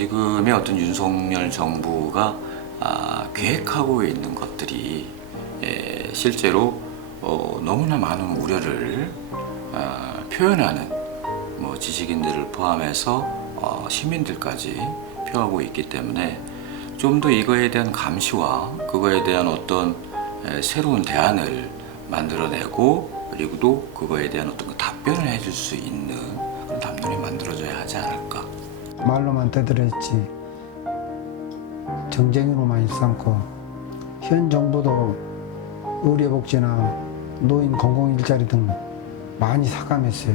지금의 어떤 윤석열 정부가 계획하고 있는 것들이 실제로 너무나 많은 우려를 표현하는 지식인들을 포함해서 시민들까지 표하고 있기 때문에 좀 더 이거에 대한 감시와 그거에 대한 어떤 새로운 대안을 만들어내고 그리고 또 그거에 대한 어떤 답변을 해줄 수 있는 그런 담론이 만들어져야 하지 않을까. 말로만 떠들었지 정쟁으로만 일삼고 현 정부도 의료복지나 노인 공공일자리 등 많이 삭감했어요.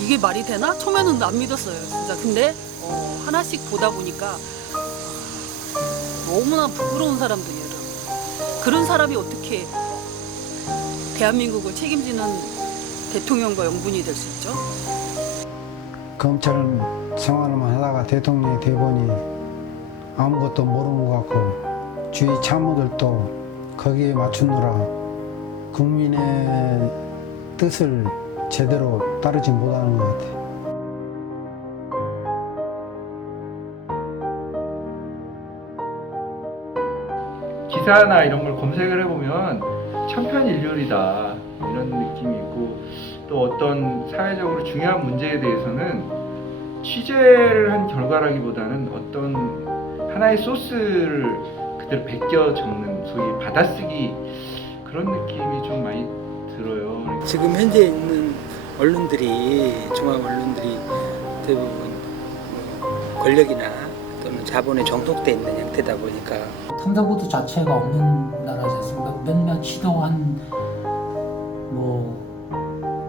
이게 말이 되나? 처음에는 안 믿었어요, 진짜. 근데 하나씩 보다 보니까 너무나 부끄러운 사람들이에요. 그런 사람이 어떻게 대한민국을 책임지는 대통령과 영분이 될 수 있죠? 검찰 생활만 하다가 대통령이 돼보니 아무것도 모르는 것 같고 주위 참모들도 거기에 맞추느라 국민의 뜻을 제대로 따르지 못하는 것 같아요. 기사나 이런 걸 검색을 해보면 천편일률이다 이런 느낌이 있고, 또 어떤 사회적으로 중요한 문제에 대해서는 취재를 한 결과라기보다는 어떤 하나의 소스를 그대로 베껴 적는 소위 받아쓰기 그런 느낌이 좀 많이 들어요. 지금 현재 있는 언론들이, 중앙 언론들이 대부분 권력이나 또는 자본에 정독돼 있는 형태다 보니까 탐사보도 자체가 없는 나라지 않습니까? 몇몇 시도한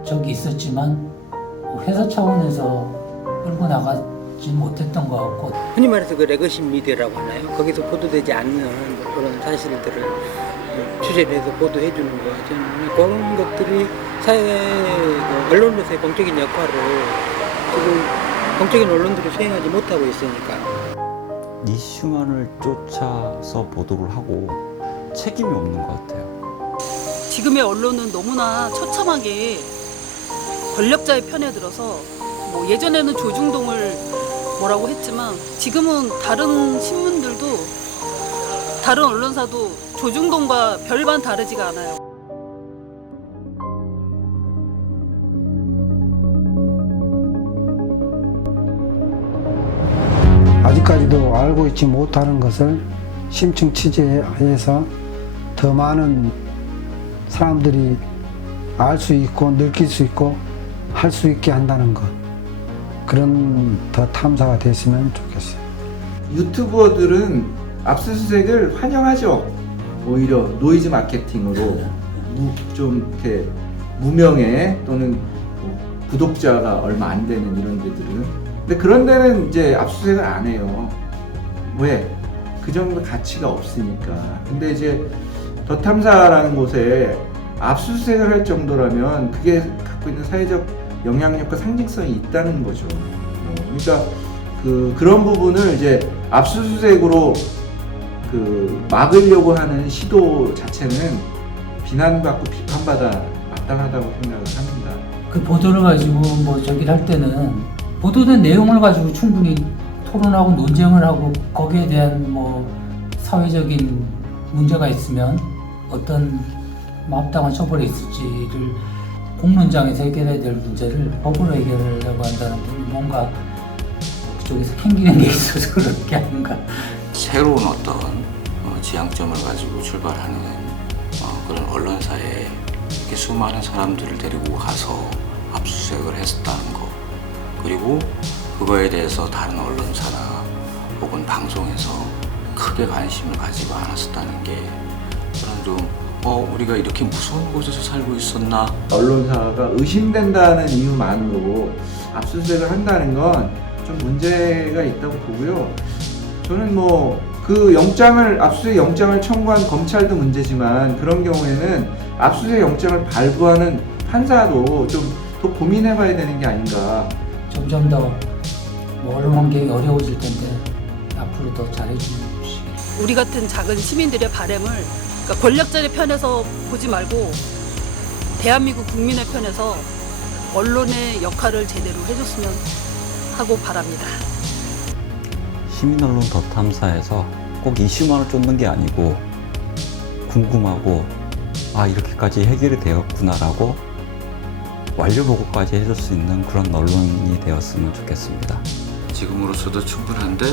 적이 있었지만 회사 차원에서 끌고 나가지 못했던 것 같고, 흔히 말해서 그 레거시 미디어라고 하나요? 거기서 보도되지 않는 그런 사실들을 취재해서 보도해 주는 거, 저는 그런 것들이 사회 언론으로서의 공적인 역할을 지금 공적인 언론들이 수행하지 못하고 있으니까. 이슈만을 쫓아서 보도를 하고 책임이 없는 것 같아요. 지금의 언론은 너무나 처참하게 권력자의 편에 들어서 예전에는 조중동을 뭐라고 했지만 지금은 다른 신문들도 다른 언론사도 조중동과 별반 다르지가 않아요. 아직까지도 알고 있지 못하는 것을 심층 취재해서 더 많은 사람들이 알 수 있고 느낄 수 있고 할 수 있게 한다는 것, 그런 더 탐사가 됐으면 좋겠어요. 유튜버들은 압수수색을 환영하죠. 오히려 노이즈 마케팅으로 좀 이렇게 무명의 또는 구독자가 얼마 안 되는 이런 데들은, 근데 그런 데는 이제 압수수색을 안 해요. 왜? 그 정도 가치가 없으니까. 근데 이제 더 탐사라는 곳에 압수수색을 할 정도라면 그게 갖고 있는 사회적 영향력과 상징성이 있다는 거죠. 그러니까 그런 부분을 이제 압수수색으로 막으려고 하는 시도 자체는 비난받고 비판받아 마땅하다고 생각을 합니다. 그 보도를 가지고 저기를 할 때는 보도된 내용을 가지고 충분히 토론하고 논쟁을 하고 거기에 대한 사회적인 문제가 있으면 어떤 마땅한 처벌이 있을지를 공론장에서 해결해야 될 문제를 법으로 해결하려고 한다는 건 뭔가 그쪽에서 캥기는 게 있어서 그렇게 하는가. 새로운 어떤 지향점을 가지고 출발하는 그런 언론사에 이렇게 수많은 사람들을 데리고 가서 압수수색을 했었다는 거, 그리고 그거에 대해서 다른 언론사나 혹은 방송에서 크게 관심을 가지고 않았었다는 게 저는 좀 우리가 이렇게 무서운 곳에서 살고 있었나? 언론사가 의심된다는 이유만으로 압수수색을 한다는 건 좀 문제가 있다고 보고요. 저는 그 압수수색 영장을 청구한 검찰도 문제지만, 그런 경우에는 압수수색 영장을 발부하는 판사도 좀 더 고민해봐야 되는 게 아닌가. 점점 더 언론 환경이 어려워질 텐데 앞으로 더 잘해주시기. 우리 같은 작은 시민들의 바람을, 그러니까 권력자의 편에서 보지 말고 대한민국 국민의 편에서 언론의 역할을 제대로 해줬으면 하고 바랍니다. 시민 언론 더 탐사에서 꼭 이슈만을 쫓는 게 아니고 궁금하고 아 이렇게까지 해결이 되었구나라고 완료 보고까지 해줄 수 있는 그런 언론이 되었으면 좋겠습니다. 지금으로서도 충분한데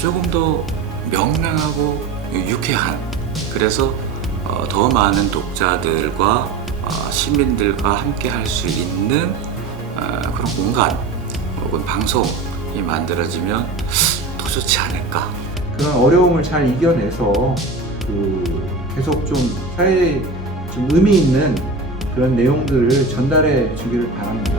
조금 더 명랑하고 유쾌한, 그래서 더 많은 독자들과 시민들과 함께 할 수 있는 그런 공간 혹은 방송이 만들어지면 더 좋지 않을까. 그런 어려움을 잘 이겨내서 계속 좀 사회에 좀 의미 있는 그런 내용들을 전달해 주기를 바랍니다.